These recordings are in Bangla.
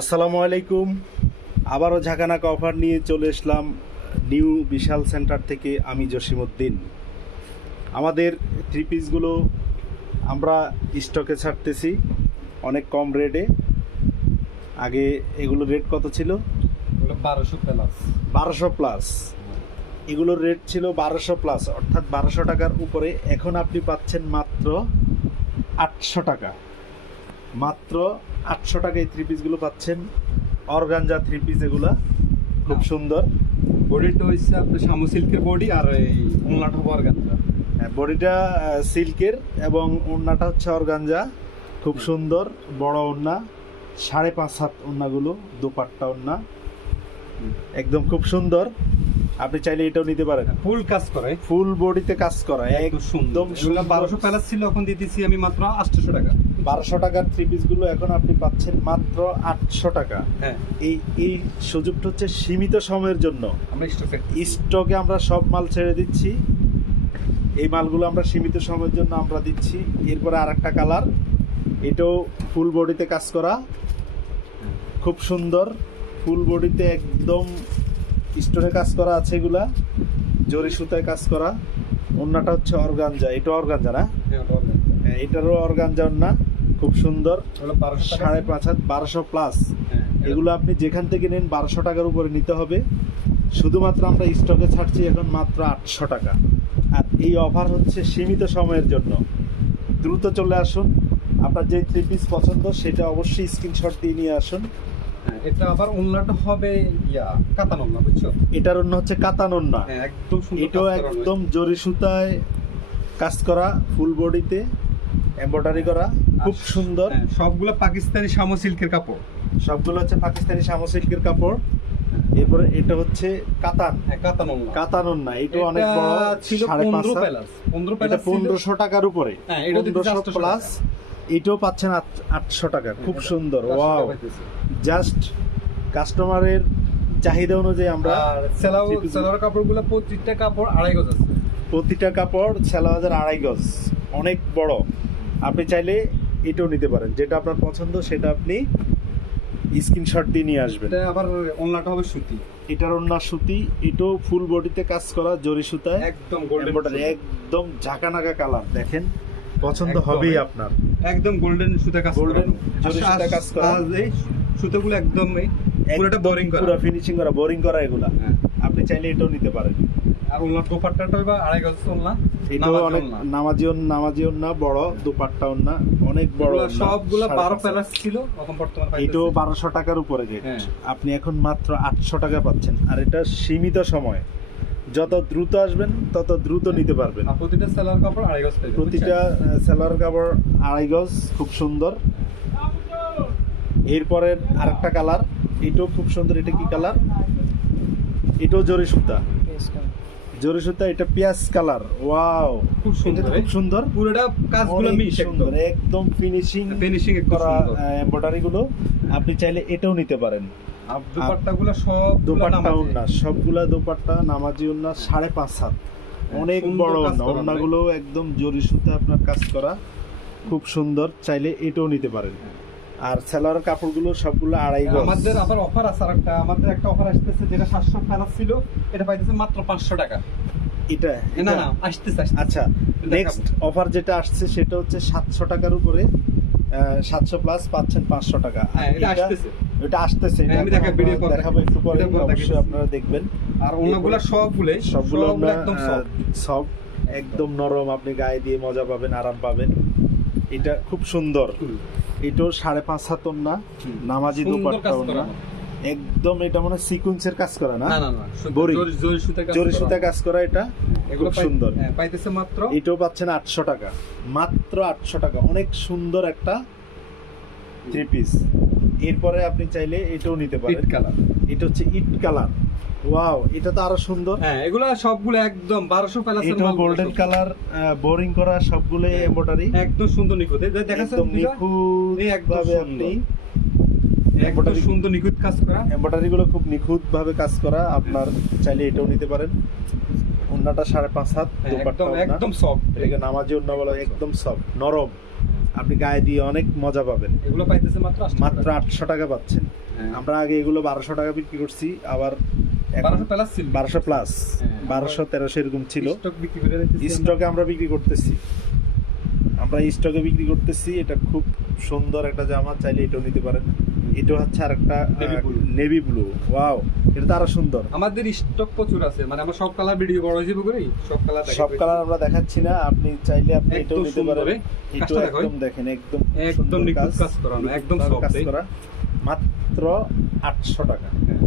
আসসালামু আলাইকুম। আবারও ঝাঁকানাকা অফার নিয়ে চলে এসলাম নিউ বিশাল সেন্টার থেকে। আমি জসিমউদ্দিন। আমাদের থ্রি পিসগুলো আমরা স্টকে ছাড়তেছি অনেক কম রেটে। আগে এগুলো রেট কত ছিল? 1200 প্লাস। 1200 প্লাস। এগুলোর রেট ছিল 1200 প্লাস, অর্থাৎ 1200 টাকার উপরে। এখন আপনি পাচ্ছেন মাত্র 800 টাকা। মাত্র 800 টাকা এই থ্রি পিসগুলো পাচ্ছেন। অর্গানজা থ্রি পিস, এগুলা খুব সুন্দর। বডিটা হচ্ছে আপনার শামু সিল্কের বডি, আর এই ওড়নাটা হবে অর্গানজা। বডিটা সিল্কের এবং ওড়নাটা হচ্ছে অর্গানজা। খুব সুন্দর বড় ওড়না, 5.5 হাত ওড়নাগুলো, দোপাট্টা ওড়না একদম খুব সুন্দর। আপনি চাইলে এটাও নিতে পারেন। ফুল কাজ করে, ফুল বডিতে কাজ করা একদম একদম সুন্দর। 1200 প্লাস ছিল, এখন দিতেছি আমি মাত্র 800 টাকা। 1200 টাকার থ্রি পিসগুলো এখন আপনি পাচ্ছেন মাত্র 800 টাকা। হ্যাঁ, এই সুযোগটা হচ্ছে সীমিত সময়ের জন্য। আমরা স্টকে আমরা সব মাল ছেড়ে দিচ্ছি। এই মালগুলো আমরা সীমিত সময়ের জন্য আমরা দিচ্ছি। এরপরে আর একটা কালার, এটাও ফুল বডিতে কাজ করা, খুব সুন্দর। ফুল বডিতে একদম স্টোনে কাজ করা আছে, এগুলা জরি সুতায় কাজ করা। ওড়নাটা হচ্ছে অর্গানজা, এটা অর্গানজা না? হ্যাঁ, এটারও অর্গানজা ওড়না, খুব সুন্দর। 5.5 হাত, 1200 প্লাস। এগুলো আপনি যেখান থেকে নেন 1200 টাকার উপরে নিতে হবে। শুধুমাত্র আমরা স্টকে ছাড়ছি এখন মাত্র 800 টাকা। আর এই অফার হচ্ছে সীমিত সময়ের জন্য। দ্রুত চলে আসুন। আপনার যে থ্রি পিস পছন্দ সেটা অবশ্যই স্ক্রিনশট দিয়ে নিয়ে আসুন। এটা আবার ওড়নাটা হবে কাতান ওড়না, বুঝছো? এটার ওড়না হচ্ছে কাতান ওড়না। একদম সুন্দর। এটাও একদম জরি সুতায় কাজ করা, ফুল বডিতে এমব্রয়ডারি করা, খুব সুন্দর। সবগুলো পাকিস্তানি শামু সিল্কের কাপড়। সবগুলো হচ্ছে পাকিস্তানি শামু সিল্কের কাপড়। এরপরে এটা হচ্ছে কাতান, কাতান ওড়না। কাতান ওড়না। এটা অনেক বড়, ছিল 15.5 15 প্লাস। 15 এটা প্লাস 1500 টাকার উপরে। হ্যাঁ, এটা 1500 প্লাস। এটাও পাচ্ছেন 800 টাকা। খুব সুন্দর, ওয়াও। জাস্ট কাস্টমারের চাহিদা অনুযায়ী আমরা সেলার কাপড়গুলো প্রত্যেকটা কাপড় 2.5 গজ আছে। প্রতিটা কাপড় 2.5 গজ, অনেক বড়। আপনি চাইলে এটাও নিতে পারেন, যেটা আপনার পছন্দ সেটা আপনি স্ক্রিনশট দিয়ে নিয়ে আসবেন। এটা আবার ওড়নাটা হবে সুতি। এটার ওড়না সুতি, এটাও ফুল বডিতে কাজ করা জরি সুতায়, একদম গোল্ডেন, একদম ঝাঁকানাকা কালার। দেখেন, পছন্দ হবেই আপনার। একদম গোল্ডেন সুতা কাজ করা, গোল্ডেন জরি সুতা কাজ করা। এই সুতোগুলো একদম পুরোটা বোরিং করা, পুরো ফিনিশিং করা, বোরিং করা এগুলা। হ্যাঁ, আপনি চাইলে এটাও নিতে পারেন। আর ওড়নার দোপাট্টাটা হবে 2.5 গজ ওড়না। এটাও অনেক নামাজি ওড়না, বড় দোপাট্টা ওড়না, অনেক বড়। সবগুলো 12 প্লাস ছিল, এখন বর্তমানে এটাও 1200 টাকার উপরে রেট। হ্যাঁ, আপনি এখন মাত্র 800 টাকা পাচ্ছেন। আর এটা সীমিত সময়, যত দ্রুত আসবেন তত দ্রুত নিতে পারবেন। আর প্রতিটা সেলার কাপড় 2.5 গজ পাবেন। প্রতিটা সেলার কাপড় 2.5 গজ, খুব সুন্দর। এরপরের আরেকটা কালার, এটাও খুব সুন্দর। এটা কি কালার? এটাও জরি সুতা, জরি সুতা। এটা পেঁয়াজ কালার, ওয়াও, খুব সুন্দর, খুব সুন্দর। পুরোটা কাজগুলো মিশ সুন্দর, একদম ফিনিশিং করা এমব্রয়ডারি গুলো। আপনি চাইলে এটাও নিতে পারেন। আর দোপাট্টাগুলো সব দোপাট্টা ওড়না, সবগুলা দোপাট্টা নামাজি ওড়না, 5.5 হাত, অনেক বড় ওড়না। ওড়নাগুলো একদম জরি সুতা আপনার কাজ করা, খুব সুন্দর। চাইলে এটাও নিতে পারেন। আর সেলার কাপড়গুলো সবগুলো 2.5 গজ। আমাদের আবার অফার আছে, আমাদের একটা অফার আসতেছে, যেটা 700 প্লাস ছিল, এটা পাইতেছে মাত্র 500 টাকা। এটা না আসতেছে। আচ্ছা, নেক্সট অফার যেটা আসছে সেটা হচ্ছে 700 টাকার উপরে। 700 প্লাস পাচ্ছেন 500 টাকা। এটা আসতেছে, এটা আসতেছে। আমি দেখাবো একটু পরে, অবশ্যই আপনারা দেখবেন। আর ওনাগুলো সবগুলো একদম সফট, একদম নরম। আপনি গায়ে দিয়ে মজা পাবেন, আরাম পাবেন। এটা খুব সুন্দর। এটাও 5.5 হাত ওড়না, নামাজি দোপাট্টা ওড়না, একদম। এটা মনে সিকোয়েন্সের কাজ করা না, জরি সুতা কাজ করা। এটা খুব সুন্দর, পাইতেছে মাত্র। এটাও পাচ্ছেন 800 টাকা, মাত্র 800 টাকা। অনেক সুন্দর একটা থ্রি পিস। এরপরে আপনি চাইলে এটাও নিতে পারেন। এটা হচ্ছে ইট কালার, ওয়াও, এটা তো আরো সুন্দর। হ্যাঁ, এগুলা সবগুলো একদম 1200 প্লাস। এটা গোল্ডেন কালার, বোরিং করা, সবগুলো এমব্রয়ডারি, একদম সুন্দর নিখুঁত। দেখাছেন নিখুঁত ভাবে আপনি একদম সুন্দর নিখুঁত কাজ করা। এমব্রয়ডারি গুলো খুব নিখুঁত ভাবে কাজ করা। আপনার চাইলে এটাও নিতে পারেন। ওড়নাটা 5.5 হাত, একদম সফট। এটাকে নামাজি ওড়না বলা, একদম সফট, নরম। আপনি গায়ে দিয়ে অনেক মজা পাবেন। এগুলো পাইতেছে মাত্র 800 মাত্র টাকা। 800 টাকা পাচ্ছেন। হ্যাঁ। আমরা আগে এগুলো 1200 টাকা বিক্রি করছি, আবার 1200 প্লাস ছিল। 1200 প্লাস, হ্যাঁ, 1200-1300 এরকম ছিল। স্টক বিক্রি করে দিতেছি আমরা। স্টকে আমরা বিক্রি করতেছি, আমরা স্টকে বিক্রি করতেছি। এটা খুব সুন্দর একটা জামা, চাইলে এটাও নিতে পারেন। এটা হচ্ছে আরেকটা Navy blue। Navy blue. Wow, এটা তো আরো সুন্দর। আমাদের স্টক প্রচুর আছে, মানে আমরা সব কালার ভিডিও বড় হিসেবে করি, সব কালার সব কালার আমরা দেখাচ্ছি না, আপনি চাইলে আপনি এটাও একদম নিতে পারেন। সুন্দর, এটা কাজটা দেখো। একদম দেখেন, একদম একদম সুন্দর নিখুঁত কাজ করানো, একদম নিখুঁতভাবে soft, কাজ এই। করা। মাত্র 800 টাকা, হ্যাঁ।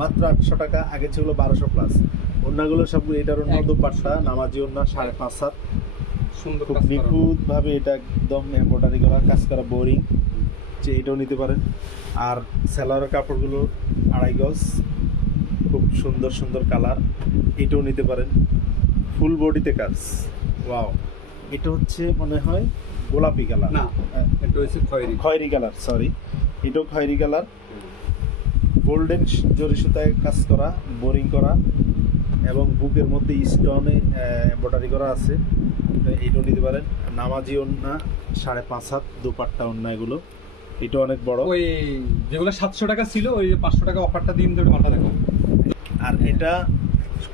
মাত্র 800 টাকা। আগে ছিল 1200 প্লাস। অন্যগুলো সবগুলো, এটার অন্য একদম দুপাট্টা নামাজি অন্য 5.5-7, সুন্দর খুব কাজ করানো। নিখুঁত ভাবে এটা একদম এমব্রয়ডারি করা, কাজ করা, বোরিং। যে এটাও নিতে পারেন। আর সেলারের কাপড়গুলো 2.5 গজ, খুব সুন্দর সুন্দর কালার, এটাও নিতে পারেন। ফুল বডিতে কাজ। ওয়াও, এটা হচ্ছে মনে হয় গোলাপি কালার, না, এটা হচ্ছে খয়েরি। খয়েরি কালার, সরি, এটাও খয়েরি কালার। গোল্ডেন জরি সুতায় কাজ করা, বোরিং করা, এবং বুকের মধ্যে স্টোনে এমব্রয়ডারি করা আছে। এটাও নিতে পারেন। নামাজি ওন্না 5.5-7, দুপাট্টা ওন্না এগুলো। এটা অনেক বড়। ওই যেগুলো 700 টাকা ছিল, ওই 500 টাকা অফারটা দিন ধরে মাথা দেখো। আর এটা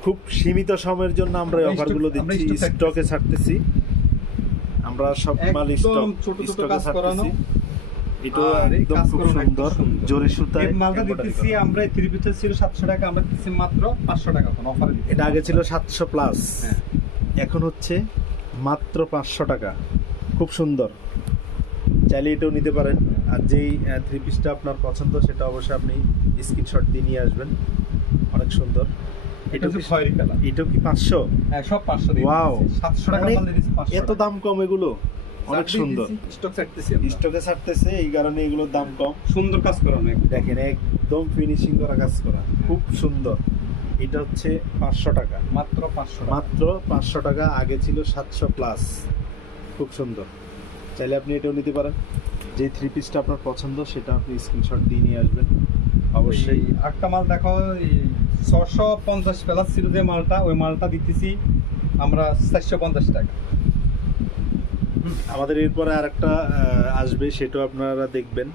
খুব সীমিত সময়ের জন্য আমরা এই আমরা অফারগুলো আমরা দিচ্ছি, stock স্টকে ছাড়তেছি। আমরা সব মাল একদম ছোট ছোট স্টকে কাজ করানো। ছাড়তেছি। এটা আর এই একদম কাজ খুব করানো একদম সুন্দর, সুন্দর। জরি সুতায় এই মালটা embroidery দিতেছি করা। আমরা, এই 3 পিসের ছিল 700 টাকা, আমরা দিচ্ছি মাত্র 500 টাকা এখন অফারে দিচ্ছি। এটা আগে ছিল 700 প্লাস, হ্যাঁ। এখন হচ্ছে মাত্র 500 টাকা। খুব সুন্দর, চাইলে এটাও নিতে পারেন। আর যেই 3 পিসটা আপনার পছন্দ, সেটা অবশ্যই আপনি স্ক্রিনশট দিয়ে নিয়ে আসবেন। অনেক সুন্দর। এটা হচ্ছে খয়েরি কালার। এটাও কি 500? হ্যাঁ, সব 500 দিয়ে ওয়াও, দিচ্ছি। 700 টাকা মাল দিয়ে দিচ্ছি 500 এত দাম কম, এগুলো অনেক সুন্দর। স্টক ছাড়তেছি আমরা। স্টকে ছাড়তেছে, এই কারণে এগুলোর দাম কম। সুন্দর কাজ করানো একদম। দেখেন, একদম ফিনিশিং করা কাজ করা, খুব সুন্দর। এটা হচ্ছে 500 টাকা, মাত্র 500 টাকা। মাত্র 500 টাকা। আগে ছিল 700 প্লাস। খুব সুন্দর, চাইলে আপনি এটাও নিতে পারেন। যে 3 পিসটা আপনার পছন্দ, সেটা আপনি স্ক্রিনশট দিয়ে নিয়ে আসবেন অবশ্যই। এই আটটা মাল দেখো, এই 650 প্লাস ছিল যে মালটা, ওই মালটা দিতেছি আমরা 450 টাকা। আমাদের এরপরে আরেকটা আসবে, সেটাও আপনারা দেখবেন।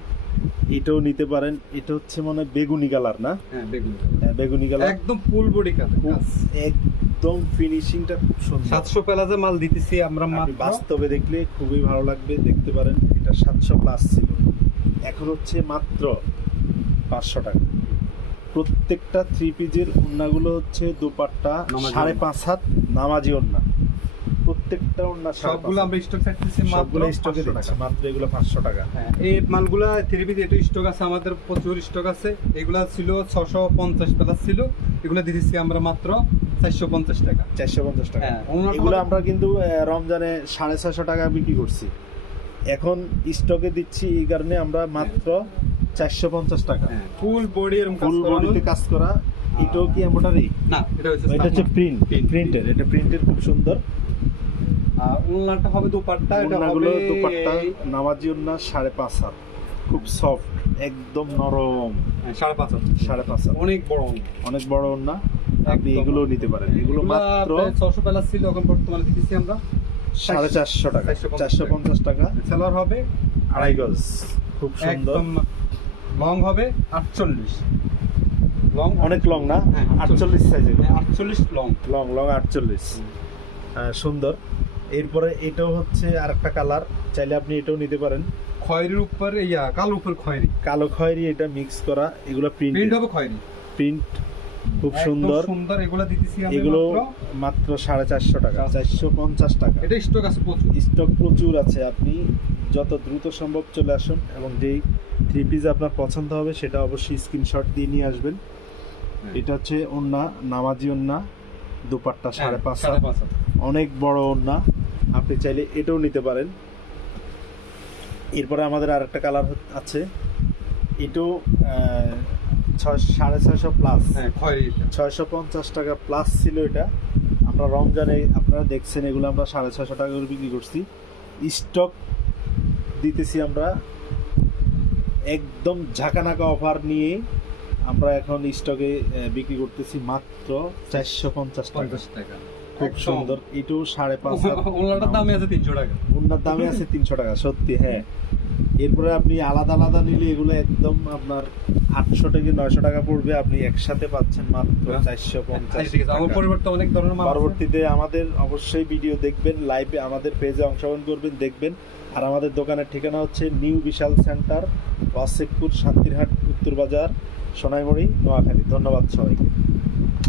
এটাও নিতে পারেন। এটা হচ্ছে মানে বেগুনি কালার, না? হ্যাঁ, বেগুন বেগুনি কালার, একদম ফুল বডি কাজ। একদম ফিনিশিংটা খুব সুন্দর। 700 প্লাসে মাল দিতেছি আমরা আপনি মাত্র। বাস্তবে দেখলে খুবই ভালো লাগবে, দেখতে পারেন। এটা 700 প্লাস ছিল, এখন হচ্ছে মাত্র 500 টাকা। প্রত্যেকটা 3 পিসের ওড়নাগুলো হচ্ছে দুপাট্টা নামাজি 5.5 নামাজি ওড়না। প্রত্যেকটা ওড়না সবগুলো আমরা স্টক ছাড়তেছি মাত্র সবগুলো স্টকে 500 দিচ্ছি, টাকা। মাত্র এগুলো 500 টাকা। হ্যাঁ, এই মালগুলা 3 পিস এটা স্টক আছে আমাদের, প্রচুর স্টক আছে। এগুলা ছিল 650 প্লাস ছিল, এগুলা দিতেছি আমরা মাত্র 450 টাকা। 450 টাকা। হ্যাঁ, ওনার এগুলো আমাদের- আমরা কিন্তু রমজানে 650 টাকা বিক্রি করছি, এখন স্টকে দিচ্ছি এই কারণে আমরা মাত্র 450 টাকা। হ্যাঁ, ফুল বডি এরকম কাজ ফুল করানো। বডিতে কাজ করা। এটাও কি এমব্রয়ডারি? না, এটা হচ্ছে এটা হচ্ছে প্রিন্ট। প্রিন্টের। এটা প্রিন্টের, খুব সুন্দর। আর ওন্নাটা হবে দুপাট্টা, এটা ওড়নাগুলো হবে দুপাট্টা নামাজি ওড়না 5.5, খুব সফট, একদম নরম। 5.5 5.5, অনেক বড় ওন্না। অনেক বড় ওড়না। আপনি একদম। এগুলো নিতে পারেন। এগুলো মাত্র 600 প্লাস ছিল, এখন বর্তমানে দিতেছি আমরা 450 টাকা, 450 টাকা। সেলার হবে 2.5 গজ, খুব সুন্দর। একদম। লং হবে 48, লং অনেক লং, না? হ্যাঁ, 48 সাইজের, 48 লং। লং 48। সুন্দর। এরপরে এটাও হচ্ছে আরেকটা কালার, চাইলে আপনি এটাও নিতে পারেন। খয়েরির উপরে কালো উপর খয়েরি, কালো খয়েরি, এটা মিক্স করা। এগুলো প্রিন্ট প্রিন্ট হবে খয়েরি, প্রিন্ট, খুব একদম সুন্দর। সুন্দর। এগুলা দিতেছি আমরা এগুলো মাত্র। মাত্র 450 টাকা, 450 টাকা। এটা স্টক আছে প্রচুর। স্টক প্রচুর আছে, আপনি যত দ্রুত সম্ভব চলে আসুন, এবং যেই 3 পিস আপনার পছন্দ হবে সেটা অবশ্যই স্ক্রিনশট দিয়ে নিয়ে আসবেন। এটা হচ্ছে ওড়না, নামাজি ওড়না, দুপাট্টা 5.5, 5.5। অনেক বড় ওড়না। আপনি চাইলে এটাও নিতে পারেন। এরপরে আমাদের আরেকটা কালার আছে, এটাও 650 প্লাস, হ্যাঁ, খয়েরি এটা। 650 টাকা প্লাস ছিল এটা। আমরা রমজানে, আপনারা দেখছেন, এগুলো আমরা 650 টাকা করে বিক্রি করছি। স্টক দিতেছি আমরা একদম ঝাঁকানাকা অফার নিয়ে। আমরা এখন স্টকে বিক্রি করতেছি মাত্র 450 টাকা। 50 টাকা। খুব একদম। সুন্দর, এটু 5.5 হাত। ওনাটার দামই আছে 300 টাকা। ওনার দামে আছে 300 টাকা, সত্যি হ্যাঁ। এরপরে আপনি আলাদা আলাদা নিলে এগুলো একদম আপনার 800 থেকে 900 টাকা পড়বে, আপনি একসাথে পাচ্ছেন মাত্র 450 আচ্ছা, ঠিক আছে। আমার টাকা। পরিবর্তে অনেক ধরনের মাল আছে। পরবর্তীতে আমাদের অবশ্যই ভিডিও দেখবেন, লাইভে আমাদের পেজে অংশগ্রহণ করবেন, দেখবেন। আর আমাদের দোকানের ঠিকানা হচ্ছে নিউ বিশাল সেন্টার, ওয়াসেকপুর, শান্তিরহাট, উত্তর বাজার, সোনাইমুড়ি, নোয়াখালী। ধন্যবাদ সবাইকে।